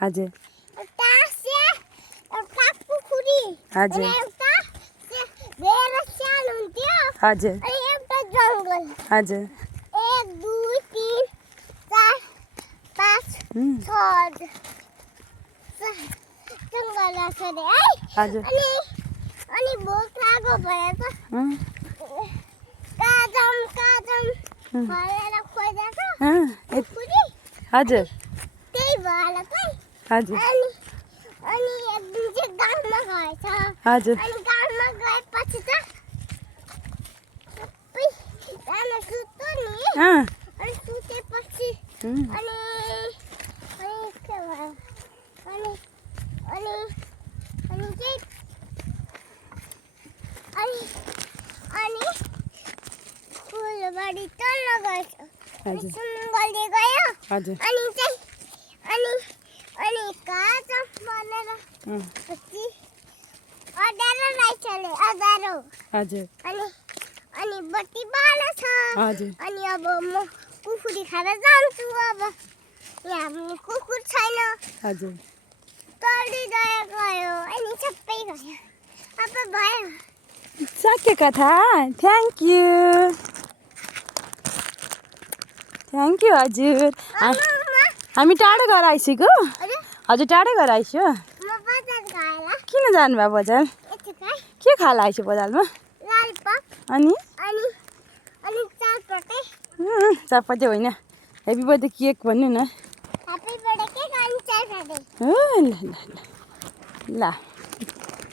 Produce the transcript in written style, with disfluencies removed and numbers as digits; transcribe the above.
हजुर एउटा कुखुरी हजुर एउटा धेरै सानो हुन्थ्यो हजुर अनि एउटा जङ्गल हजुर 1 2 3 4 5 6 जङ्गल छ रे है हजुर अनि भोक लाग्यो भने त काजम भएर खोजेछ कुखुरी हजुर त्यही भएर चाहिँ हजुर अनि एक दिन चाहिँ गाउँमा गएछ हजुर अनि गाउँमा गएपछि त सबैजना सुत्यो नि अनि सुतेपछि अनि के भयो अनि फुलबारी तल गएछ सुँगलले गयो हजुर अनि काजम भनेर पछि अँध्यारो रहेछ अरे अँध्यारो हजुर अनि बत्ती बाल्नु छ हजुर अनि अब म कुखुरी खाएर जान्छु अब यहाँ कुकुर छैन हजुर तर्दिँदै गयो अनि सबै गयो अब भयो सक्यो कथा थ्याङ्क यू हजुर हामी टाढो गएर आइसक्यो हजुर टाढो गएर आइसक्यो म बजार गएर किन जानुभयो बजार यतिकै के खाएर आइसक्यो बजारमा लालपप अनि चारपटे होइन हेप्पी बर्थडे केक भन्नु न ह्याप्पी बर्थडे केक अनि चारपटे ल